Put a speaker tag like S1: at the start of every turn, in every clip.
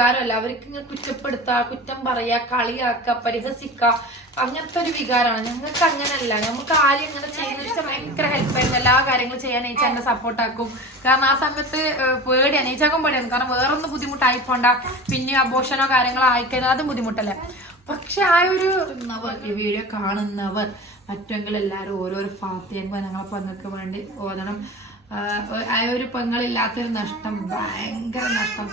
S1: വികാരമല്ല അവർക്ക് ഇങ്ങനെ കുറ്റപ്പെടുത്തുക കുറ്റം പറയാ കളിയാക്ക പരിഹസിക്ക അങ്ങനത്തെ ഒരു വികാരമാണ്. ഞങ്ങൾക്ക് അങ്ങനല്ല. നമുക്ക് ആരും ഇങ്ങനെ ചെയ്യുന്ന ഭയങ്കര ഹെൽപ്പ് ആയിരുന്നു. എല്ലാ കാര്യങ്ങളും ചെയ്യാൻ ഏച്ചാ എന്നെ സപ്പോർട്ടാക്കും കാരണം ആ സമയത്ത് പേടി. പേടിയാണ് ഏച്ചാക്കും പേടിയാണ്. കാരണം വേറൊന്നും ബുദ്ധിമുട്ടായി പോണ്ട പിന്നെ അബോഷനോ കാര്യങ്ങളോ ആയിക്കഴിഞ്ഞാൽ അതും ബുദ്ധിമുട്ടല്ലേ. പക്ഷെ ആ ഒരു വീഡിയോ കാണുന്നവർ മറ്റെങ്കിൽ എല്ലാവരും ഓരോരോ ഫാത്തിയങ്ങൾ ഞങ്ങളെ പെങ്ങൾക്ക് വേണ്ടി ഓതണം. ആ ഒരു പെങ്ങളില്ലാത്തൊരു നഷ്ടം ഭയങ്കര നഷ്ടം.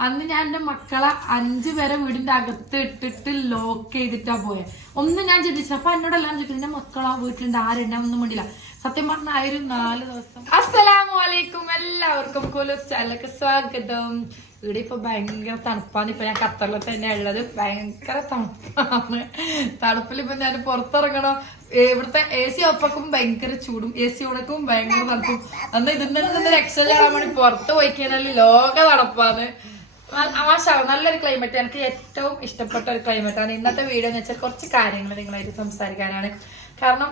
S1: അന്ന് ഞാൻ എന്റെ മക്കളെ അഞ്ചു പേരെ വീടിന്റെ അകത്ത് ഇട്ടിട്ട് ലോക്ക് ചെയ്തിട്ടാ പോയെ. ഒന്നും ഞാൻ ചിന്തിച്ചു അപ്പൊ എന്നോടെല്ലാം ചോദിച്ചു എന്റെ മക്കളാ വീട്ടിലുണ്ട് ആരുണ്ട് ഒന്നും വേണ്ടില്ല സത്യം പറഞ്ഞ ആ ഒരു നാല് ദിവസം. അസ്സലാമു അലൈക്കും എല്ലാവർക്കും സ്വാഗതം. ഇവിടെ ഇപ്പൊ ഭയങ്കര തണുപ്പാണ്. ഇപ്പൊ ഞാൻ ഖത്തറിൽ തന്നെ ഉള്ളത്. ഭയങ്കര തണുപ്പാണ്. തണുപ്പിൽ ഇപ്പൊ ഞാൻ പുറത്തിറങ്ങണോ? ഇവിടുത്തെ എ സി ഓഫാക്കും ഭയങ്കര ചൂടും. എ സി ഉണക്കും ഭയങ്കര തണുപ്പും. അന്ന് ഇതിൽ നിന്ന് രക്ഷ ചാടാൻ പുറത്ത് പോയി കഴിഞ്ഞാൽ ലോക തണുപ്പാണ്. നല്ലൊരു ക്ലൈമറ്റ് എനിക്ക് ഏറ്റവും ഇഷ്ടപ്പെട്ട ഒരു ക്ലൈമറ്റ് ആണ്. ഇന്നത്തെ വീഡിയോ എന്ന് വെച്ചാൽ കുറച്ച് കാര്യങ്ങൾ നിങ്ങളായിട്ട് സംസാരിക്കാനാണ്. കാരണം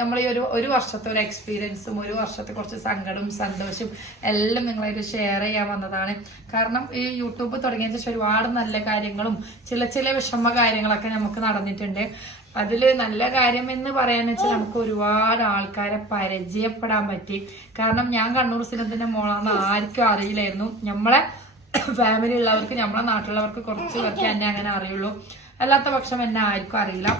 S1: നമ്മൾ ഈ ഒരു ഒരു വർഷത്തെ ഒരു എക്സ്പീരിയൻസും ഒരു വർഷത്തെ കുറച്ച് സങ്കടവും സന്തോഷവും എല്ലാം നിങ്ങളായിട്ട് ഷെയർ ചെയ്യാൻ വന്നതാണ്. കാരണം ഈ യൂട്യൂബ് തുടങ്ങിയ ശേഷം ഒരുപാട് നല്ല കാര്യങ്ങളും ചില ചില വിഷമ കാര്യങ്ങളൊക്കെ നമുക്ക് നടന്നിട്ടുണ്ട്. അതിൽ നല്ല കാര്യം എന്ന് പറയാന്ന് വെച്ചാൽ നമുക്ക് ഒരുപാട് ആൾക്കാരെ പരിചയപ്പെടാൻ പറ്റി. കാരണം ഞാൻ കണ്ണൂർ സിനത്തിന്റെ മോളാന്ന് ആർക്കും അറിയില്ലായിരുന്നു. നമ്മളെ ഫാമിലി ഉള്ളവർക്ക് നമ്മളെ നാട്ടിലുള്ളവർക്ക് കുറച്ച് പേർക്ക് എന്നെ അങ്ങനെ അറിയുള്ളൂ. അല്ലാത്ത പക്ഷം എന്നെ ആർക്കും അറിയില്ല.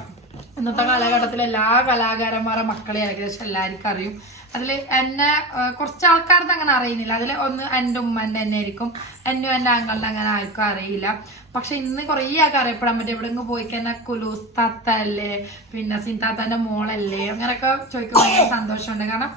S1: ഇന്നത്തെ കാലഘട്ടത്തിൽ എല്ലാ കലാകാരന്മാരെ മക്കളെ ഏകദേശം എല്ലാവർക്കും അറിയും. അതിൽ എന്നെ കുറച്ച് ആൾക്കാർക്ക് അങ്ങനെ അറിയുന്നില്ല. അതിൽ ഒന്ന് എന്റെ ഉമ്മന്റെ തന്നെ ആയിരിക്കും. എന്നും എന്റെ ആങ്കളുടെ അങ്ങനെ ആർക്കും അറിയില്ല. പക്ഷെ ഇന്ന് കുറേ ആൾക്കാർ അറിയപ്പെടാൻ പറ്റും. എവിടെ പോയി കഴിഞ്ഞാൽ കുലൂസ് താത്ത അല്ലേ പിന്നെ സിൻതാത്തന്റെ മോളല്ലേ അങ്ങനെയൊക്കെ ചോദിക്കുമ്പോൾ ഭയങ്കര സന്തോഷമുണ്ട്. കാരണം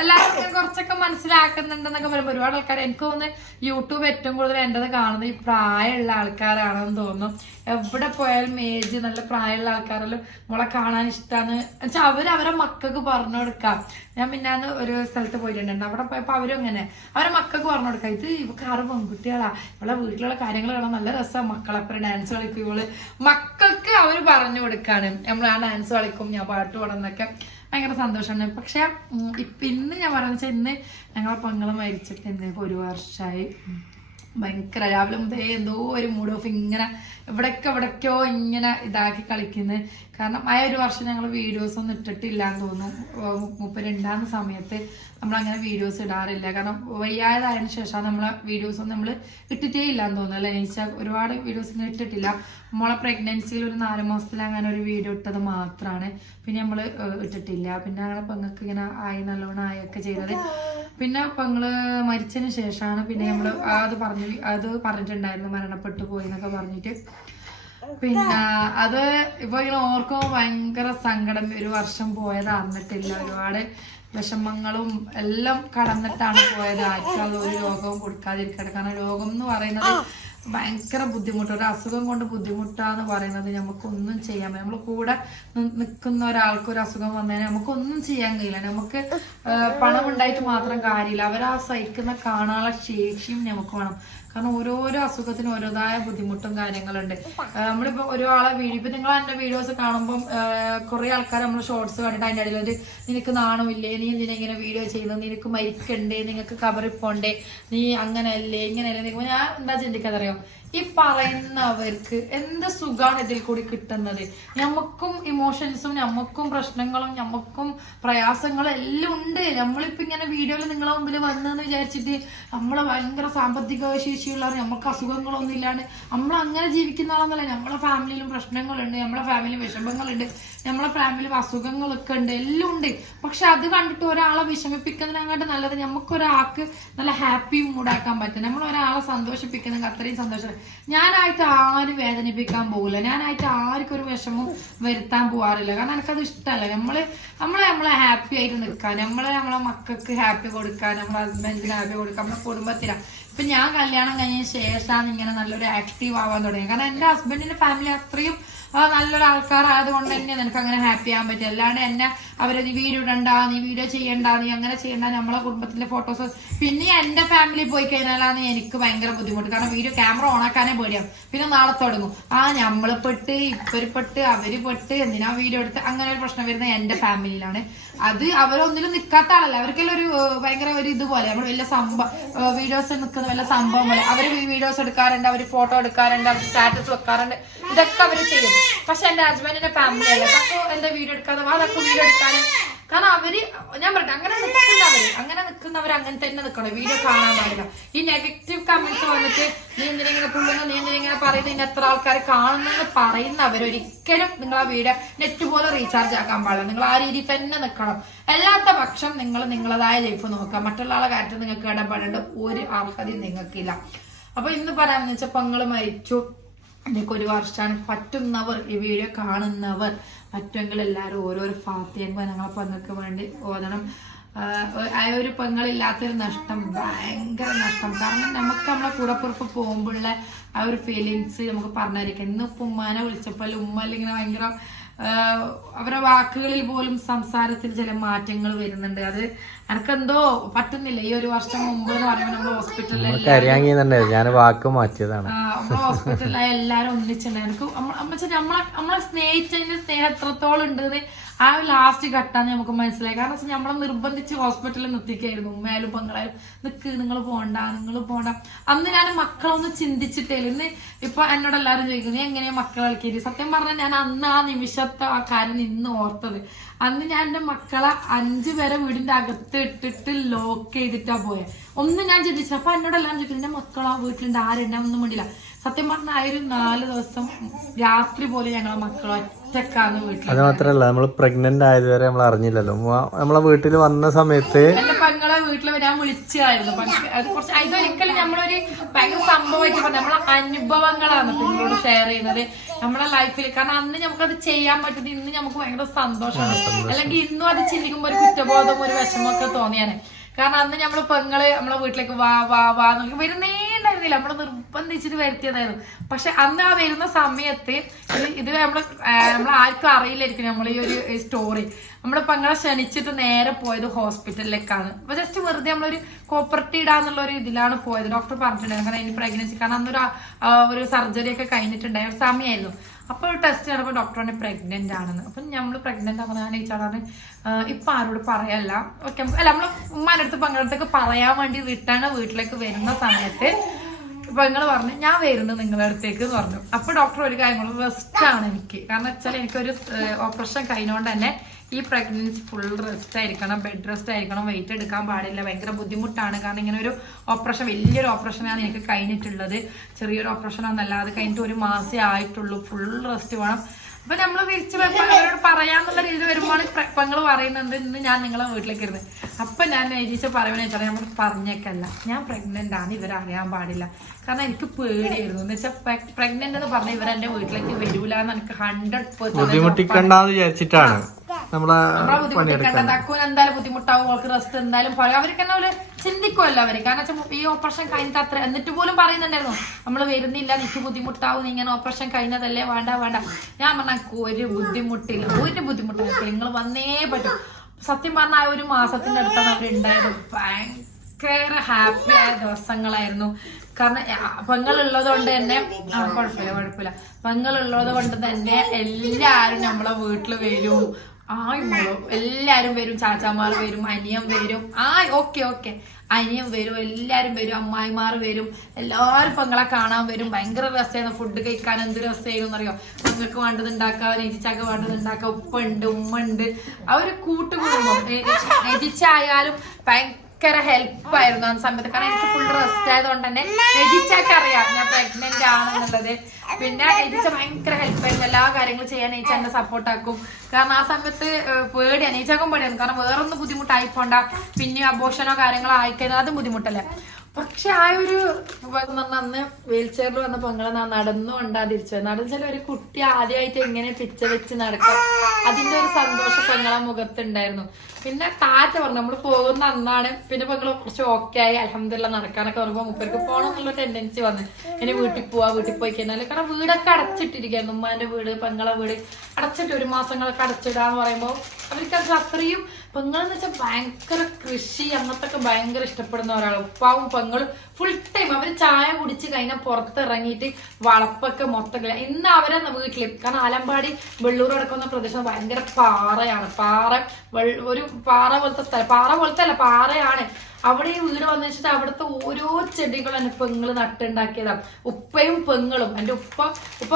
S1: എല്ലാവർക്കും കുറച്ചൊക്കെ മനസ്സിലാക്കുന്നുണ്ടെന്നൊക്കെ പറയുമ്പോൾ ഒരുപാട് ആൾക്കാർ എനിക്ക് തോന്നുന്നു യൂട്യൂബ് ഏറ്റവും കൂടുതൽ എന്റെത് കാണുന്നത് ഈ പ്രായമുള്ള ആൾക്കാരാണെന്ന് തോന്നുന്നു. എവിടെ പോയാലും ഏജ് നല്ല പ്രായമുള്ള ആൾക്കാരെല്ലാം മോളെ കാണാൻ ഇഷ്ടമാണ് വെച്ചാൽ അവർ അവരെ മക്കൾക്ക് പറഞ്ഞു കൊടുക്കാം. ഞാൻ പിന്നാന്ന് ഒരു സ്ഥലത്ത് പോയിട്ടുണ്ട് അവിടെ പോയപ്പോൾ അവരും അങ്ങനെ. അവരെ മക്കൾക്ക് പറഞ്ഞു കൊടുക്കാം. ഇത് ഇവക്ക് ആറ് പെൺകുട്ടികളാ. ഇവളെ വീട്ടിലുള്ള കാര്യങ്ങൾ കാണാൻ നല്ല രസമാണ് മക്കളപ്പുറം ഡാൻസ് കളിക്കും ഇവൾ. മക്കൾക്ക് അവർ പറഞ്ഞു കൊടുക്കാണ്. നമ്മൾ ആ ഡാൻസ് കളിക്കും ഞാൻ പാട്ട് പാടുന്നൊക്കെ ഭയങ്കര സന്തോഷമാണ്. പക്ഷെ പിന്നെ ഞാൻ പറയുന്നത് വെച്ചാൽ ഇന്ന് ഞങ്ങളെ പെങ്ങളെ മരിച്ചിട്ട് ഇന്ന് ഒരു വർഷമായി ഭയങ്കര രാവിലെ മുതലേ എന്തോ ഒരു മൂഡ് ഓഫ് ഇങ്ങനെ എവിടൊക്കെ എവിടൊക്കെയോ ഇങ്ങനെ ഇതാക്കി കളിക്കുന്നത് കാരണം ആ ഒരു വർഷം ഞങ്ങൾ വീഡിയോസ് ഒന്നും ഇട്ടിട്ടില്ല എന്ന് തോന്നുന്നു മുപ്പരുണ്ടാകുന്ന സമയത്ത് നമ്മൾ അങ്ങനെ വീഡിയോസ് ഇടാറില്ല. കാരണം വയ്യായതായതിന് ശേഷം നമ്മളെ വീഡിയോസ് ഒന്നും നമ്മൾ ഇട്ടിട്ടേ ഇല്ല എന്ന് തോന്നുന്നു അല്ലെ? എനിച്ച ഒരുപാട് വീഡിയോസ് ഒന്നും ഇട്ടിട്ടില്ല. നമ്മളെ പ്രഗ്നൻസിയിൽ ഒരു നാല് മാസത്തിൽ അങ്ങനെ ഒരു വീഡിയോ ഇട്ടത് മാത്രമാണ് പിന്നെ നമ്മൾ ഇട്ടിട്ടില്ല. പിന്നെ അങ്ങനെ പെങ്ങൾക്ക് ഇങ്ങനെ ആയി നല്ലോണം ആയൊക്കെ ചെയ്തത്. പിന്നെ പെങ്ങൾ മരിച്ചതിന് ശേഷമാണ് പിന്നെ നമ്മൾ അത് പറഞ്ഞു അത് പറഞ്ഞിട്ടുണ്ടായിരുന്നു മരണപ്പെട്ടു പോയി എന്നൊക്കെ പറഞ്ഞിട്ട്. പിന്നെ അത് ഇപ്പൊ ഇങ്ങനെ ഓർക്കുമ്പോൾ ഭയങ്കര സങ്കടം ഒരു വർഷം പോയത് അറിഞ്ഞിട്ടില്ല. ഒരുപാട് വിഷമങ്ങളും എല്ലാം കടന്നിട്ടാണ് പോയത്. ആർക്കും അത് ഒരു രോഗവും കൊടുക്കാതിരിക്കട്ടെ കാരണം രോഗം എന്ന് പറയുന്നത് ഭയങ്കര ബുദ്ധിമുട്ട്. ഒരു അസുഖം കൊണ്ട് ബുദ്ധിമുട്ടാന്ന് പറയുന്നത് നമുക്കൊന്നും ചെയ്യാൻ നമ്മൾ കൂടെ നിൽക്കുന്ന ഒരാൾക്ക് ഒരു അസുഖം വന്നതിന് നമുക്കൊന്നും ചെയ്യാൻ കഴിയില്ല. നമുക്ക് പണം ഉണ്ടായിട്ട് മാത്രം കാര്യമില്ല. അവരാ സഹിക്കുന്ന കാണാനുള്ള ശേഷിയും നമുക്ക് വേണം. കാരണം ഓരോരോ അസുഖത്തിനും ഓരോതായ ബുദ്ധിമുട്ടും കാര്യങ്ങളുണ്ട്. നമ്മളിപ്പോ ഒരാളെ വീഡിയോ ഇപ്പൊ നിങ്ങൾ എന്റെ വീഡിയോസ് കാണുമ്പോൾ കുറെ ആൾക്കാർ നമ്മൾ ഷോർട്സ് കണ്ടിട്ട് അതിന്റെ ഇടയിൽ ഒരു നിനക്ക് നാണമില്ലേ നീ എന്തിനാ ഇങ്ങനെ വീഡിയോ ചെയ്യുന്നത് നിനക്ക് മരിക്കണ്ടേ? നിങ്ങൾക്ക് കബറിപ്പോണ്ടേ? നീ അങ്ങനെയല്ലേ? ഇങ്ങനെയല്ലേ? ഞാൻ എന്താ ചിന്തിക്കാതറിയോ ഈ പറയുന്നവർക്ക് എന്ത് സുഖാണ് ഇതിൽ കൂടി കിട്ടുന്നത്? നമുക്കും ഇമോഷൻസും നമുക്കും പ്രശ്നങ്ങളും നമുക്കും പ്രയാസങ്ങളും എല്ലാം ഉണ്ട്. നമ്മളിപ്പോ ഇങ്ങനെ വീഡിയോയിൽ നിങ്ങളെ മുമ്പിൽ വന്നെന്ന് വിചാരിച്ചിട്ട് നമ്മളെ ഭയങ്കര സാമ്പത്തിക ശേഷിയുള്ളവർ നമുക്ക് അസുഖങ്ങളൊന്നും ഇല്ലാണ്ട് നമ്മൾ അങ്ങനെ ജീവിക്കുന്ന ആളൊന്നല്ല നമ്മളെ ഫാമിലിയിലും പ്രശ്നങ്ങളുണ്ട് നമ്മളെ ഫാമിലിയിൽ വിഷമങ്ങളുണ്ട്. നമ്മളെ ഫാമിലി അസുഖങ്ങളൊക്കെ ഉണ്ട് എല്ലാം ഉണ്ട്. പക്ഷെ അത് കണ്ടിട്ട് ഒരാളെ വിഷമിപ്പിക്കുന്നതിനങ്ങോട്ട് നല്ലത് നമുക്കൊരാൾക്ക് നല്ല ഹാപ്പി മൂഡാക്കാൻ പറ്റും. നമ്മൾ ഒരാളെ സന്തോഷിപ്പിക്കുന്നെങ്കിൽ അത്രയും സന്തോഷം. ഞാനായിട്ട് ആരും വേദനിപ്പിക്കാൻ പോകില്ല ഞാനായിട്ട് ആർക്കും ഒരു വിഷമവും വരുത്താൻ പോകാറില്ല കാരണം എനിക്കത് ഇഷ്ടമല്ല നമ്മൾ നമ്മളെ നമ്മളെ ഹാപ്പി ആയിട്ട് നിൽക്കാൻ നമ്മളെ നമ്മളെ മക്കൾക്ക് ഹാപ്പി കൊടുക്കാൻ നമ്മളെ ഹസ്ബൻഡിന് ഹാപ്പി കൊടുക്കാൻ നമ്മളെ കുടുംബത്തിനാണ് ഇപ്പൊ ഞാൻ കല്യാണം കഴിഞ്ഞ ശേഷമാണ് ഇങ്ങനെ നല്ലൊരു ആക്റ്റീവ് ആവാൻ തുടങ്ങിയത്. കാരണം എന്റെ ഹസ്ബൻഡിന്റെ ഫാമിലി അത്രയും ആ, നല്ലൊരു ആൾക്കാരായതുകൊണ്ട് തന്നെ നിനക്ക് അങ്ങനെ ഹാപ്പി ആവാൻ പറ്റും. അല്ലാണ്ട് എന്നെ അവരെ നീ വീഡിയോ ഇടണ്ട നീ വീഡിയോ ചെയ്യണ്ട നീ അങ്ങനെ ചെയ്യണ്ട നമ്മളെ കുടുംബത്തിലെ ഫോട്ടോസ് പിന്നെ എന്റെ ഫാമിലി പോയി കഴിഞ്ഞാലാണ് എനിക്ക് ഭയങ്കര ബുദ്ധിമുട്ട്. കാരണം വീഡിയോ ക്യാമറ ഓണാക്കാനേ പേടിയാവും. പിന്നെ നാളെ തുടങ്ങും. ആ ഞമ്മൾ പെട്ട് ഇപ്പര് പെട്ട് അവർ പെട്ട് എന്തിനാ വീഡിയോ എടുത്ത്? അങ്ങനെ ഒരു പ്രശ്നം വരുന്നത് എന്റെ ഫാമിലിയിലാണ് അത് അവരൊന്നിലും നിൽക്കാത്ത ആളല്ല. അവർക്കെല്ലാം ഒരു ഭയങ്കര ഒരു ഇതുപോലെ നമ്മൾ വലിയ സംഭവം വീഡിയോസ് നിൽക്കുന്ന വല്ല സംഭവം പോലെ. അവർ വീഡിയോസ് എടുക്കാറുണ്ട് അവർ ഫോട്ടോ എടുക്കാറുണ്ട് അവർ സ്റ്റാറ്റസ് വെക്കാറുണ്ട്. ഇതൊക്കെ അവർ ചെയ്യും. പക്ഷെ എന്റെ ഹസ്ബൻഡിന്റെ ഫാമിലി അല്ല? അപ്പൊ എന്റെ വീഡിയോ എടുക്കാതെ വാ വീഡിയോ എടുക്കാറ് കാരണം അവർ ഞാൻ പറഞ്ഞു അങ്ങനെ നിൽക്കുന്നവര് അങ്ങനെ നിൽക്കുന്നവർ അങ്ങനെ തന്നെ നിൽക്കണം. വീഡിയോ കാണാൻ പാടില്ല. ഈ നെഗറ്റീവ് കമന്റ്സ് വന്നിട്ട് നീ എന്തിനാ ഇങ്ങനെ പുള്ളുന്നു നീ എന്തിനാ ഇങ്ങനെ പറയുന്നത്? ഇനി എത്ര ആൾക്കാർ കാണുന്നെന്ന് പറയുന്നവർ ഒരിക്കലും നിങ്ങൾ ആ വീഡിയോ നെറ്റ് പോലെ റീചാർജ് ആക്കാൻ പാടില്ല. നിങ്ങൾ ആ രീതിയിൽ തന്നെ നിൽക്കണം. അല്ലാത്ത പക്ഷം നിങ്ങൾ നിങ്ങളതായ ലൈഫ് നോക്കുക. മറ്റുള്ള ആളെ കാര്യത്തിൽ നിങ്ങൾക്ക് ഇടപെടേണ്ട ഒരു അർഹതയും നിങ്ങൾക്കില്ല. അപ്പൊ ഇന്ന് പറയാമെന്ന് വെച്ചാൽ നിങ്ങൾ മരിച്ചു. എനിക്ക് ഒരു വർഷമാണ്. പറ്റുന്നവർ ഈ വീഡിയോ കാണുന്നവർ പറ്റുമെങ്കിൽ എല്ലാവരും ഓരോരോ ഫാത്തിയങ്ങൾ ഞങ്ങളെ പെങ്ങൾക്ക് വേണ്ടി ഓതണം. ആ ഒരു പെങ്ങളില്ലാത്തൊരു നഷ്ടം ഭയങ്കര നഷ്ടം. കാരണം നമുക്ക് നമ്മളെ കൂടപ്പുറപ്പ് പോകുമ്പോഴുള്ള ആ ഒരു ഫീലിങ്സ് നമുക്ക് പറഞ്ഞിരിക്കാം ഇന്ന് ഇപ്പം ഉമ്മാനെ വിളിച്ചപ്പോൾ ഉമ്മ ഇങ്ങനെ ഭയങ്കര അവരുടെ വാക്കുകളിൽ പോലും സംസാരത്തിൽ ചില മാറ്റങ്ങൾ വരുന്നുണ്ട്. അത് എനക്കെന്തോ പറ്റുന്നില്ല? ഈ ഒരു വർഷം മുമ്പ് എന്ന് പറയുമ്പോൾ നമ്മൾ ഹോസ്പിറ്റലിൽ
S2: ഞാൻ വാക്ക് മാറ്റിയതാണ്.
S1: ഹോസ്പിറ്റലിൽ എല്ലാരും ഒന്നിച്ചുണ്ട്. എനിക്ക് നമ്മളെ നമ്മളെ സ്നേഹിച്ചതിന്റെ സ്നേഹം എത്രത്തോളം ഉണ്ട് ആ ലാസ്റ്റ് ഘട്ടാന്ന് നമുക്ക് മനസ്സിലായി. കാരണം വെച്ചാൽ നമ്മളെ നിർബന്ധിച്ച് ഹോസ്പിറ്റലിൽ നിർത്തിക്കായിരുന്നു ഉമ്മയാലും പെങ്ങളായാലും നിക്ക് നിങ്ങൾ പോണ്ട നിങ്ങൾ പോണ്ട. അന്ന് ഞാൻ മക്കളൊന്നും ചിന്തിച്ചിട്ടേ ഇന്ന് ഇപ്പൊ എന്നോട് എല്ലാവരും ചോദിക്കുന്നത് നീ എങ്ങനെയാ മക്കളെ കളിക്കരുത് സത്യം പറഞ്ഞാൽ ഞാൻ അന്ന് ആ നിമിഷത്തെ ആ കാര്യം ഇന്ന് ഓർത്തത്. അന്ന് ഞാൻ എന്റെ മക്കളെ അഞ്ചു പേരെ വീടിന്റെ അകത്ത് ഇട്ടിട്ട് ലോക്ക് ചെയ്തിട്ടാ പോയത് ഒന്നും ഞാൻ ചിന്തിച്ചു അപ്പൊ എന്നോട് എല്ലാവരും ചോദിക്കും എന്റെ മക്കളാ വീട്ടിലുണ്ട് ആരെന്നെ ഒന്നും വേണ്ടില്ല സത്യം പറഞ്ഞ ആ ഒരു നാല് ദിവസം രാത്രി പോലെ ഞങ്ങളെ മക്കൾ ഒറ്റക്കാന്ന് വീട്ടിൽ
S2: അത് മാത്രല്ല നമ്മൾ പ്രഗ്നന്റ് ആയതുവരെ നമ്മൾ അറിഞ്ഞില്ലല്ലോ. നമ്മളെ വീട്ടിൽ വന്ന സമയത്ത്
S1: എന്റെ പെങ്ങളെ വീട്ടിൽ വരാൻ വിളിച്ചായിരുന്നു പക്ഷെ അത് കുറച്ച് ഇതൊരിക്കലും നമ്മളൊരു ഭയങ്കര സംഭവമായിട്ട് പറഞ്ഞു നമ്മളെ അനുഭവങ്ങളാണ് നിങ്ങളോട് ഷെയർ ചെയ്യുന്നത്. നമ്മളെ ലൈഫിൽ കാരണം അന്ന് നമുക്കത് ചെയ്യാൻ പറ്റുന്നത് ഇന്ന് നമുക്ക് ഭയങ്കര സന്തോഷമാണ്. അല്ലെങ്കിൽ ഇന്നും അത് ചിന്തിക്കുമ്പോൾ ഒരു കുറ്റബോധം ഒരു വിഷമമൊക്കെ തോന്നിയാണ്. കാരണം അന്ന് നമ്മൾ പെങ്ങൾ നമ്മളെ വീട്ടിലേക്ക് വാ വാ വാ എന്നൊക്കെ വരുന്നേ ഉണ്ടായിരുന്നില്ല നമ്മൾ നിർബന്ധിച്ചിട്ട് വരുത്തിയതായിരുന്നു. പക്ഷെ അന്ന് ആ വരുന്ന സമയത്ത് ഇത് നമ്മൾ നമ്മൾ ആർക്കും അറിയില്ലായിരിക്കും നമ്മൾ ഈ ഒരു സ്റ്റോറി നമ്മൾ പെങ്ങളെ ക്ഷണിച്ചിട്ട് നേരെ പോയത് ഹോസ്പിറ്റലിലേക്കാണ്. അപ്പൊ ജസ്റ്റ് വെറുതെ നമ്മളൊരു കോപ്പർട്ടി ഇടാന്നുള്ള ഒരു ഇതിലാണ് പോയത്. ഡോക്ടർ പറഞ്ഞിട്ടുണ്ടായിരുന്നു. കാരണം ഇനി പ്രഗ്നൻസി കാരണം അന്നൊരു ഒരു സർജറി ഒക്കെ കഴിഞ്ഞിട്ടുണ്ടായ ഒരു സമയമായിരുന്നു അപ്പൊ ഒരു ടെസ്റ്റ് ഡോക്ടർ ഡോക്ടറിനെ പ്രഗ്നന്റ് ആണെന്ന്. അപ്പൊ നമ്മൾ പ്രഗ്നന്റ് ആണെന്ന് ചോദിച്ചാണ് ഇപ്പൊ ആരോട് പറയല്ല. ഓക്കെ അല്ല നമ്മൾ ഉമ്മാന്റെ അടുത്ത് പങ്കെടുത്തൊക്കെ പറയാൻ വേണ്ടി വിട്ടാണ് വീട്ടിലേക്ക് വരുന്ന സമയത്ത്. ഇപ്പൊ നിങ്ങൾ പറഞ്ഞു ഞാൻ വരുന്നത് നിങ്ങളുടെ അടുത്തേക്ക് എന്ന് പറഞ്ഞു. അപ്പൊ ഡോക്ടർ ഒരു കാര്യം പറഞ്ഞു റെസ്റ്റ് ആണ് എനിക്ക്. കാരണം വെച്ചാൽ എനിക്കൊരു ഓപ്പറേഷൻ കഴിഞ്ഞുകൊണ്ട് തന്നെ ഈ പ്രഗ്നൻസി ഫുൾ റെസ്റ്റ് ആയിരിക്കണം ബെഡ് റെസ്റ്റ് ആയിരിക്കണം വെയിറ്റ് എടുക്കാൻ പാടില്ല ഭയങ്കര ബുദ്ധിമുട്ടാണ്. കാരണം ഇങ്ങനെ ഒരു ഓപ്പറേഷൻ വലിയൊരു ഓപ്പറേഷനാണ് എനിക്ക് കഴിഞ്ഞിട്ടുള്ളത്. ചെറിയൊരു ഓപ്പറേഷൻ ഒന്നല്ല അത് കഴിഞ്ഞിട്ട് ഒരു മാസേ ആയിട്ടുള്ളൂ. ഫുൾ റെസ്റ്റ് വേണം. അപ്പൊ നമ്മൾ തിരിച്ചു വരുമ്പോ അവരോട് പറയാന്നുള്ള രീതി വരുമ്പോൾ പെങ്ങൾ പറയുന്നുണ്ട് ഇന്ന് ഞാൻ നിങ്ങളെ വീട്ടിലേക്ക് ഇരുന്ന് അപ്പൊ ഞാൻ നൈജീച്ച പറയുന്നത് വെച്ചാൽ നമ്മൾ പറഞ്ഞേക്കല്ല. ഞാൻ പ്രഗ്നന്റ് ആണ് ഇവരറിയാൻ പാടില്ല. കാരണം എനിക്ക് പേടിയായിരുന്നു. എന്ന് വെച്ചാൽ പ്രഗ്നന്റ് എന്ന് പറഞ്ഞ ഇവരെന്റെ വീട്ടിലേക്ക് വരൂല എന്ന് എനിക്ക് ഹൺഡ്രഡ് പെർസെന്റ്
S2: ബുദ്ധിമുട്ടിക്കണ്ടെന്ന് വിചാരിച്ചിട്ടാണ് നമ്മളെ
S1: ബുദ്ധിമുട്ടിക്കണ്ട. എന്തായാലും ബുദ്ധിമുട്ടാവും അവർക്ക് റെസ്റ്റ് എന്തായാലും അവർക്ക് തന്നെ ഒരു ചിന്തിക്കുമല്ലോ അവർ. കാരണം വെച്ചാൽ ഈ ഓപ്പറേഷൻ കഴിഞ്ഞിട്ട് അത്ര എന്നിട്ട് പോലും പറയുന്നുണ്ടായിരുന്നു. നമ്മൾ വരുന്നില്ല നിനക്ക് ബുദ്ധിമുട്ടാവും ഇങ്ങനെ ഓപ്പറേഷൻ കഴിഞ്ഞതല്ലേ? വേണ്ട വേണ്ട. ഞാൻ പറഞ്ഞ ഒരു ബുദ്ധിമുട്ടില്ല ഒരു ബുദ്ധിമുട്ടില്ല. നിങ്ങൾ വന്നേ പറ്റും. സത്യം പറഞ്ഞ ആ ഒരു മാസത്തിന്റെ അടുത്താണ് അവരുണ്ടായത് ഭയങ്കര ഹാപ്പി ആയ ദിവസങ്ങളായിരുന്നു. കാരണം പെങ്ങളുള്ളത് കൊണ്ട് തന്നെ ആ കുഴപ്പമില്ല കുഴപ്പമില്ല. പെങ്ങളുള്ളത് കൊണ്ട് തന്നെ എല്ലാവരും നമ്മളെ വീട്ടിൽ വരും. ആയ് മോളോ എല്ലാരും വരും ചാച്ചാമാർ വരും അനിയൻ വരും ആ ഓക്കെ ഓക്കെ അനിയൻ വരും എല്ലാരും വരും അമ്മായിമാർ വരും എല്ലാവരും പെങ്ങളെ കാണാൻ വരും ഭയങ്കര രസമായിരുന്നു ഫുഡ് കഴിക്കാൻ എന്ത് രസമായിരുന്നു അറിയോ നിങ്ങൾക്ക് വേണ്ടത് ഉണ്ടാക്കാം രജിച്ചാക്ക് വേണ്ടത് ഉണ്ടാക്കാം ഉപ്പുണ്ട് ഉമ്മ ഉണ്ട് ആ ഒരു കൂട്ടുകുടുംബം രജിച്ചായാലും ഭയങ്കര ഹെൽപ്പായിരുന്നു ആ സമയത്ത്. കാരണം എനിക്ക് ഫുൾ റെസ്റ്റ് ആയതുകൊണ്ട് തന്നെ രജിച്ചൊക്കെ അറിയാം ഞാൻ പ്രഗ്നന്റ് ആണെന്നുള്ളത്. പിന്നെ രജിച്ച ഭയങ്കര ഹെൽപ്പ് ആയിരുന്നു എല്ലാ കാര്യങ്ങളും ചെയ്യാൻ എനിച്ച എന്നെ സപ്പോർട്ടാക്കും കാരണം ആ സമയത്ത് പേടിയാണ് ഏച്ചാക്കും പേടിയാണ് കാരണം വേറൊന്നും ബുദ്ധിമുട്ടായി പോണ്ട പിന്നെ അബോഷനോ കാര്യങ്ങളോ ആയിക്കഴിഞ്ഞാൽ അതും ബുദ്ധിമുട്ടല്ലേ. പക്ഷെ ആ ഒരു അന്ന് വീൽ ചെയറിൽ വന്ന പെങ്ങളെ ഞാൻ നടന്നുകൊണ്ടാ തിരിച്ചു നടന്നുവെച്ചാൽ ഒരു കുട്ടി ആദ്യമായിട്ട് എങ്ങനെ പിച്ച വെച്ച് നടക്കാം അതിന്റെ ഒരു സന്തോഷം പെങ്ങളെ മുഖത്തുണ്ടായിരുന്നു. പിന്നെ ടാറ്റ പറഞ്ഞു നമ്മൾ പോകുന്ന അന്നാണ് പിന്നെ പെങ്ങൾ കുറച്ച് ഓക്കെ ആയി അലഹമില്ല നടക്കാനൊക്കെ പറയുമ്പോൾ മുപ്പേർക്ക് പോകണം എന്നുള്ള ടെൻഡൻസി വന്നു. ഇനി വീട്ടിൽ പോവാ വീട്ടിൽ പോയി കഴിഞ്ഞാൽ കാരണം വീടൊക്കെ അടച്ചിട്ടിരിക്കുകയാണ്. ഉമ്മാന്റെ വീട് പെങ്ങളെ വീട് അടച്ചിട്ട് ഒരു മാസങ്ങളൊക്കെ അടച്ചിടാന്ന് പറയുമ്പോൾ അത് അത്രയും പെങ്ങളെന്ന് വെച്ചാൽ ഭയങ്കര കൃഷി അങ്ങനത്തൊക്കെ ഭയങ്കര ഇഷ്ടപ്പെടുന്ന ഒരാളാണ് ഉപ്പാവും പെങ്ങളും ഫുൾ ടൈം അവർ ചായ കുടിച്ച് കഴിഞ്ഞാൽ പുറത്തിറങ്ങിയിട്ട് വളപ്പൊക്കെ മൊത്തം. ഇന്ന് അവരെ വീട്ടിൽ കാരണം ആലമ്പാടി വെള്ളൂർ അടക്കുന്ന പ്രദേശം ഭയങ്കര പാറയാണ്. പാറ ഒരു പാറ പോലത്തെ സ്ഥലം. പാറ പോലത്തെ അല്ല പാറയാണ്. അവിടെ ഈ വീട് വന്നു വെച്ചിട്ട് അവിടുത്തെ ഓരോ ചെടികളും പെങ്ങൾ നട്ടുണ്ടാക്കിയതാണ് ഉപ്പയും പെങ്ങളും. എന്റെ ഉപ്പ ഉപ്പ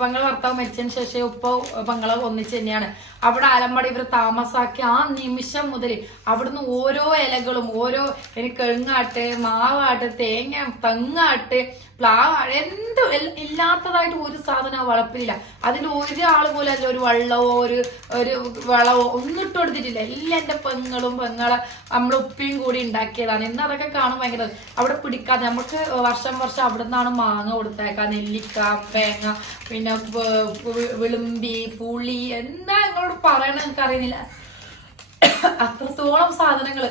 S1: പെങ്ങൾ ഭർത്താവ് മരിച്ചതിന് ശേഷം ഉപ്പ പെങ്ങളെ ഒന്നിച്ച് തന്നെയാണ്. അവിടെ അലമ്പടി ഇവർ താമസാക്കി ആ നിമിഷം മുതൽ അവിടുന്ന് ഓരോ ഇലകളും ഓരോ ഇനി കെങ്ങാട്ട് മാവാട്ട് തേങ്ങ തെങ്ങാട്ട് പ്ലാവാട്ട് എന്ത് ഇല്ലാത്തതായിട്ട് ഒരു സാധനം ആ വളപ്പിലില്ല. അതിൽ ഒരാൾ പോലും അതിൽ ഒരു വള്ളവോ ഒരു ഒരു വളവോ ഒന്നും ഇട്ട് കൊടുത്തിട്ടില്ല എല്ലാം എന്റെ പെങ്ങളും പെങ്ങളെ നമ്മൾ ഉപ്പയും കൂടി ഉണ്ടാക്കിയതാണ്. ഇന്ന് അതൊക്കെ കാണും ഭയങ്കര അവിടെ പിടിക്കാതെ നമുക്ക് വർഷം വർഷം അവിടെ നിന്നാണ് മാങ്ങ കൊടുത്തേക്കാം. നെല്ലിക്ക തേങ്ങ പിന്നെ വിളുമ്പി പുളി എന്താ നിങ്ങളോട് പറയണത് എനിക്ക് അറിയുന്നില്ല അത്രത്തോളം സാധനങ്ങൾ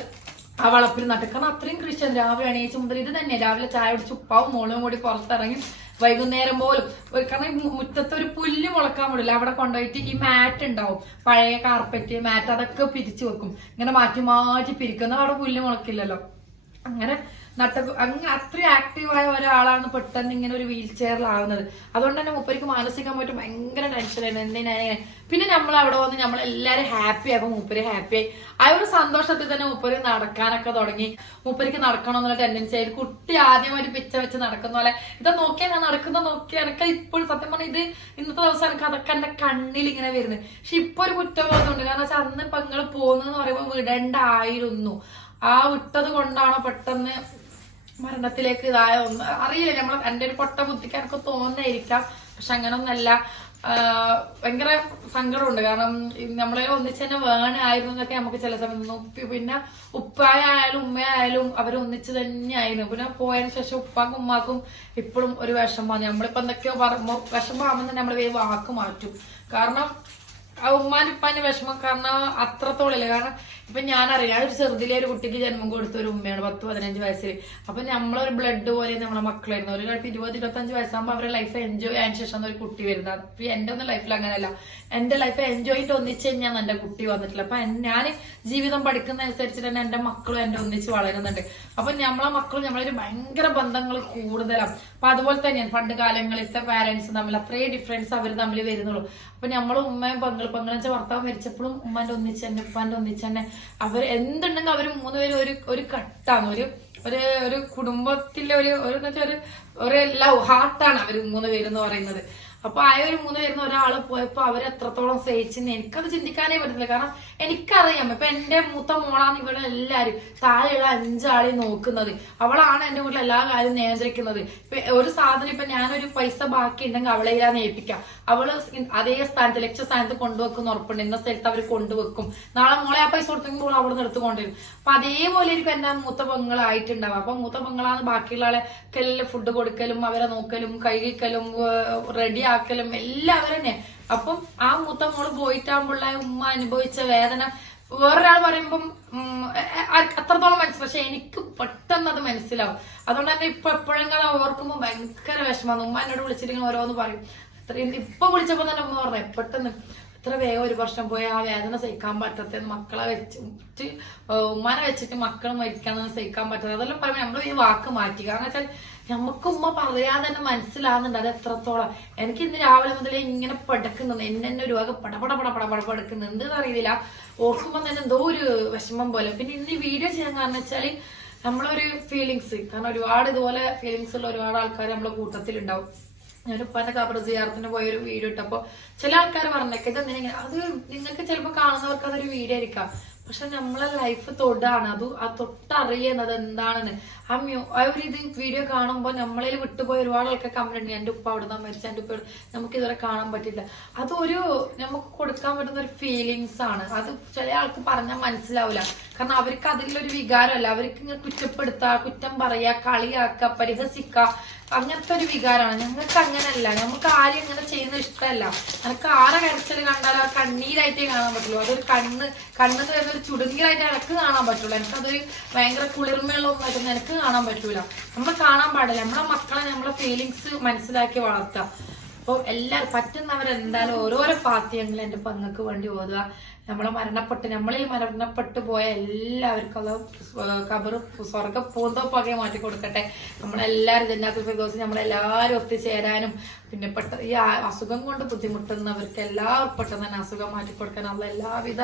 S1: ആ വളപ്പിൽ നട്ടു കാരണം അത്രയും കൃഷിയാണ്. രാവിലെ എണീച്ച് മുതൽ ഇത് തന്നെ. രാവിലെ ചായ കുടിച്ച് ഉപ്പാവും മോളും കൂടി പുറത്തിറങ്ങി വൈകുന്നേരം പോലും. ഒരു- കാരണം മുറ്റത്ത് ഒരു പുല്ല് മുളക്കാൻ പാടില്ല അവിടെ കൊണ്ടുപോയിട്ട് ഈ മാറ്റ് ഉണ്ടാവും. പഴയ കാർപ്പറ്റ് മാറ്റ് അതൊക്കെ പിരിച്ചു വെക്കും. ഇങ്ങനെ മാറ്റി മാറ്റി പിരിക്കുന്ന അവിടെ പുല്ല് മുളക്കില്ലല്ലോ. അങ്ങനെ നട്ട അങ്ങ് അത്രയും ആക്റ്റീവായ ഒരാളാണ് പെട്ടെന്ന് ഇങ്ങനെ ഒരു വീൽ ചെയറിലാവുന്നത് അതുകൊണ്ട് തന്നെ മുപ്പരിക്ക് മാനസികമായിട്ട് ഭയങ്കര ടെൻഷനായിരുന്നു എന്തിനാണ് പിന്നെ നമ്മൾ അവിടെ വന്ന് നമ്മളെല്ലാരും ഹാപ്പി ആക്കും മൂപ്പര് ഹാപ്പി ആയി. ആ ഒരു സന്തോഷത്തിൽ തന്നെ മൂപ്പര് നടക്കാനൊക്കെ തുടങ്ങി. മൂപ്പരിക്ക് നടക്കണം എന്നുള്ള ടെൻഡൻസി ആയി. കുട്ടി ആദ്യമായിട്ട് പിച്ച വെച്ച് നടക്കുന്ന പോലെ. ഇത് നോക്കിയാൽ ഞാൻ നടക്കുന്ന നോക്കിയാൽ എനിക്ക് ഇപ്പോഴും സത്യം പറഞ്ഞാൽ ഇത് ഇന്നത്തെ ദിവസം എനിക്ക് അതൊക്കെ എന്റെ കണ്ണിൽ ഇങ്ങനെ വരുന്നത് പക്ഷെ ഇപ്പൊ ഒരു കുറ്റബോധമുണ്ട് കാരണം വെച്ചാൽ അന്ന് പെങ്ങൾ പോകുന്നെന്ന് പറയുമ്പോൾ വിടേണ്ടായിരുന്നു. ആ വിട്ടത് കൊണ്ടാണോ പെട്ടെന്ന് മരണത്തിലേക്ക് ഇതായ ഒന്ന്. അറിയില്ല നമ്മൾ എന്റെ ഒരു പൊട്ട ബുദ്ധിക്ക് എനിക്ക് തോന്നായിരിക്കാം പക്ഷെ അങ്ങനൊന്നല്ല. ഭയങ്കര സങ്കടമുണ്ട്. കാരണം നമ്മളെ ഒന്നിച്ച് തന്നെ വേണമായിരുന്നു എന്നൊക്കെ നമുക്ക് ചില സമയത്ത് ഉപ്പി പിന്നെ ഉപ്പായാലും ഉമ്മയായാലും അവർ ഒന്നിച്ച് തന്നെയായിരുന്നു പിന്നെ പോയതിനു ശേഷം ഉപ്പാക്കും ഉമ്മാക്കും ഇപ്പോഴും ഒരു വിഷമമാണ്. നമ്മളിപ്പോ എന്തൊക്കെയോ പറയുമ്പോൾ വിഷമമാകുമ്പോൾ തന്നെ നമ്മൾ വാക്ക് മാറ്റും. കാരണം ഉമ്മാനും ഉപ്പാന്റെ വിഷമം കാരണം അത്രത്തോളം ഇല്ല കാരണം ഇപ്പൊ ഞാനറിയാം ഒരു ചെറുതിലെ ഒരു കുട്ടിക്ക് ജന്മം കൊടുത്ത ഒരു ഉമ്മയാണ് പത്ത് പതിനഞ്ച് വയസ്സിൽ അപ്പൊ നമ്മളൊരു ബ്ലഡ് പോലെ നമ്മളെ മക്കളായിരുന്നു. ഒരു കാലത്ത് ഇരുപത് ഇരുപത്തഞ്ച് വയസ്സാകുമ്പോൾ അവരുടെ ലൈഫ് എൻജോയ് ചെയ്യാൻ ശേഷം ഒരു കുട്ടി വരുന്നത്. അപ്പൊ എന്റെ ഒന്നും ലൈഫിൽ അങ്ങനെയല്ല. എന്റെ ലൈഫ് എൻജോയ് ചെയ്തിട്ട് ഒന്നിച്ച് തന്നെയാണ് എന്റെ കുട്ടി വന്നിട്ടില്ല അപ്പൊ ഞാൻ ജീവിതം പഠിക്കുന്ന അനുസരിച്ച് തന്നെ എന്റെ മക്കളും എന്റെ ഒന്നിച്ച് വളരുന്നുണ്ട്. അപ്പൊ നമ്മളെ മക്കളും നമ്മളൊരു ഭയങ്കര ബന്ധങ്ങൾ കൂടുതലാണ് അപ്പൊ അതുപോലെ തന്നെയാണ് പണ്ട് കാലങ്ങളിലത്തെ പാരന്റ്സ് തമ്മിൽ അത്രയും ഡിഫറൻസ് അവർ തമ്മിൽ വരുന്നുള്ളൂ. അപ്പൊ നമ്മളും ഉമ്മയും പെങ്ങൾ പെങ്ങളെന്ന് വെച്ചാൽ ഭർത്താവ് മരിച്ചപ്പോഴും ഉമ്മാന്റെ ഒന്നിച്ച് തന്നെ ഉപ്പാന്റെ ഒന്നിച്ച് തന്നെ. അവർ എന്തുണ്ടെങ്കിൽ അവർ മൂന്നുപേരും ഒരു ഒരു കട്ടാണ് ഒരു ഒരു ഒരു കുടുംബത്തിലെ ഒരു ഒരു ഒരു ഒരു ലവ് ഹാർട്ടാണ് അവർ മൂന്ന് പേരെന്ന് പറയുന്നത്. അപ്പൊ ആ ഒരു മൂന്ന് വരുന്ന ഒരാൾ പോയപ്പോ അവർ എത്രത്തോളം സ്നേഹിച്ചെന്ന് എനിക്കത് ചിന്തിക്കാനേ പറ്റുന്നില്ല കാരണം എനിക്കറിയാം. ഇപ്പൊ എന്റെ മൂത്ത മോളാണ് ഇവിടെ എല്ലാരും താഴെയുള്ള അഞ്ചാളെ നോക്കുന്നത്. അവളാണ് എന്റെ വീട്ടിൽ എല്ലാ കാര്യവും നിയന്ത്രിക്കുന്നത്. ഒരു സാധനം ഇപ്പൊ ഞാനൊരു പൈസ ബാക്കി ഉണ്ടെങ്കിൽ അവളെ ഞാൻ ഏൽപ്പിക്കാം. അവൾ അതേ സ്ഥാനത്ത് ലക്ഷ്യ സ്ഥാനത്ത് കൊണ്ടുവെക്കുന്ന ഉറപ്പുണ്ട്. ഇന്ന സ്ഥലത്ത് അവർ കൊണ്ടുവെക്കും. നാളെ മോളെ ആ പൈസ കൊടുത്തെങ്കിൽ അവിടെ നിന്ന് കൊണ്ടുവരും. അപ്പൊ അതേപോലെ ആയിരിക്കും എന്റെ മൂത്ത പെങ്ങളായിട്ടുണ്ടാവും അപ്പൊ മൂത്ത പെങ്ങളാണ് ബാക്കിയുള്ള ആളെ ഫുഡ് കൊടുക്കലും അവരെ നോക്കലും കഴിക്കലും റെഡി ആക്കലും എല്ലാം അവർ തന്നെ. അപ്പം ആ മൂത്ത മോൾ പോയിട്ടാകുമ്പോൾ ഉമ്മ അനുഭവിച്ച വേദന. വേറൊരാൾ പറയുമ്പം അത്രത്തോളം മനസ്സിലാവും. പക്ഷെ എനിക്ക് പെട്ടെന്ന് അത് മനസ്സിലാവും. അതുകൊണ്ട് തന്നെ ഇപ്പൊ എപ്പോഴെങ്കിലും ഓർക്കുമ്പോൾ ഭയങ്കര വിഷമമാണ്. ഉമ്മ എന്നോട് വിളിച്ചിട്ട് ഓരോന്ന് പറയും. അത്രയും ഇപ്പൊ വിളിച്ചപ്പോ തന്നെ ഉമ്മ പറഞ്ഞു പെട്ടെന്ന് എത്ര വേഗം ഒരു പ്രശ്നം പോയി ആ വേദന സഹിക്കാൻ പറ്റത്തെ മക്കളെ വെച്ചിട്ട് ഉമ്മാനെ വെച്ചിട്ട് മക്കൾ മരിക്കാന്ന് സഹിക്കാൻ പറ്റാതെ അതെല്ലാം പറയുമ്പോൾ നമ്മൾ ഈ വാക്ക് മാറ്റി കാരണം വെച്ചാൽ നമുക്ക് ഉമ്മ പറയാതെ തന്നെ മനസ്സിലാകുന്നുണ്ട് അത് എത്രത്തോളം. എനിക്ക് ഇന്ന് രാവിലെ മുതൽ ഇങ്ങനെ പടക്കുന്നുണ്ട് എന്നെ തന്നെ ഒരു പടപട പട പട പട പടക്കുന്നു എന്തെന്ന് അറിയില്ല. ഓർക്കുമ്പോൾ തന്നെ എന്തോ ഒരു വിഷമം പോലെ. പിന്നെ ഇന്ന് വീഡിയോ ചെയ്യാൻ കാരണം വെച്ചാൽ നമ്മളൊരു ഫീലിങ്സ് കാരണം ഒരുപാട് ഇതുപോലെ ഫീലിങ്സ് ഉള്ള ഒരുപാട് ആൾക്കാർ നമ്മളെ കൂട്ടത്തിലുണ്ടാവും. ഞാൻ ഉപ്പാന്റെ കബർ സിയാറത്തിന് പോയൊരു വീഡിയോ ഇട്ടപ്പോ ചില ആൾക്കാർ പറഞ്ഞേക്കെ ഇത് എന്തിനാ അത് നിങ്ങൾക്ക് ചിലപ്പോൾ കാണുന്നവർക്ക് അതൊരു വീഡിയോ ആയിരിക്കാം. പക്ഷെ നമ്മളെ ലൈഫ് തൊടാണ്. അത് ആ തൊട്ടറിയുന്നത് എന്താണെന്ന് ആ മ്യൂ ആ ഒരു ഇത് വീഡിയോ കാണുമ്പോൾ നമ്മളിൽ വിട്ടുപോയ ഒരുപാട് ആൾക്കാർ കമന്റ് ഉണ്ട് എന്റെ ഉപ്പ അവിടെ നിന്ന് മരിച്ച എന്റെ ഉപ്പ നമുക്ക് ഇതുവരെ കാണാൻ പറ്റില്ല അതൊരു നമുക്ക് കൊടുക്കാൻ പറ്റുന്ന ഒരു ഫീലിങ്സ് ആണ്. അത് ചില ആൾക്ക് പറഞ്ഞാൽ മനസ്സിലാവില്ല കാരണം അവർക്ക് അതിലൊരു വികാരമല്ല. അവർക്ക് ഇങ്ങനെ കുറ്റപ്പെടുത്തുക കുറ്റം പറയുക കളിയാക്കുക പരിഹസിക്കുക അങ്ങനത്തെ ഒരു വികാരമാണ്. ഞങ്ങൾക്ക് അങ്ങനല്ല. നമുക്ക് ആരും അങ്ങനെ ചെയ്യുന്നത് ഇഷ്ടമല്ല. നമുക്ക് ആരെ കരച്ചിൽ കണ്ടാൽ ആ കണ്ണീരായിട്ടേ കാണാൻ പറ്റുള്ളൂ. അതൊരു കണ്ണ് കണ്ണ് വരുന്ന ഒരു ചുടുങ്കിലായിട്ട് എനിക്ക് കാണാൻ പറ്റുള്ളൂ എനിക്കതൊരു ഭയങ്കര കുളിർമയുള്ള ഒന്നായിട്ട് എനിക്ക് കാണാൻ പറ്റൂല. നമ്മൾ കാണാൻ പാടില്ല. നമ്മളെ മക്കളെ നമ്മളെ ഫീലിങ്സ് മനസ്സിലാക്കി വളർത്താം അപ്പോൾ എല്ലാവരും പറ്റുന്നവരെന്തായാലും ഓരോരോ പാർട്ടിയെങ്കിലും എന്റെ പങ്ങൾക്ക് വേണ്ടി ഓതുക. നമ്മളെ മരണപ്പെട്ട് നമ്മളിൽ മരണപ്പെട്ടു പോയ എല്ലാവർക്കും അത് കബർ സ്വർഗ പൂന്തോപ്പാകെ മാറ്റി കൊടുക്കട്ടെ. നമ്മളെല്ലാവരും ജന്നാത്തുൽ ഫിർദൗസിൽ നമ്മളെല്ലാവരും ഒത്തുചേരാനും പിന്നെ പെട്ടെന്ന് ഈ അസുഖം കൊണ്ട് ബുദ്ധിമുട്ടുന്നവർക്ക് എല്ലാവർക്കും പെട്ടെന്ന് തന്നെ അസുഖം മാറ്റി കൊടുക്കാൻ ഉള്ള എല്ലാവിധ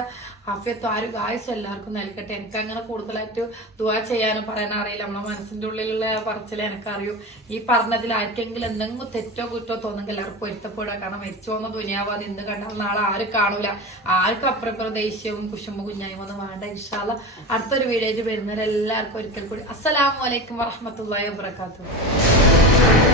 S1: ആഫ്യത്തും ആരും ആയുസും എല്ലാവർക്കും നൽകട്ടെ. എനിക്ക് അങ്ങനെ കൂടുതലായിട്ട് ദുവാ ചെയ്യാനും പറയാനും അറിയില്ല നമ്മളെ മനസ്സിന്റെ ഉള്ളിലുള്ള പറച്ചിൽ എനിക്കറിയൂ. ഈ പറഞ്ഞതിൽ ആർക്കെങ്കിലും എന്തെങ്കിലും തെറ്റോ കുറ്റോ തോന്നുമെങ്കിൽ എല്ലാവർക്കും പൊരുത്തപ്പെടുക. കാരണം മരിച്ചു പോകുന്ന ദുനിയാവാതെ ഇന്ന് കണ്ടാൽ നാളെ ആരും കാണൂല. ആർക്കും അപ്പുറം ദേഷ്യവും കുശുമ്പ കുഞ്ഞായും ഒന്നും വേണ്ട ഇൻഷാല്ല അടുത്തൊരു വീഡിയോയിൽ വരുന്നവരെല്ലാവർക്കും ഒരിക്കൽ കൂടി. അസ്സലാമു അലൈക്കും വറഹമത്തല്ലാ വാബർക്കാത്തു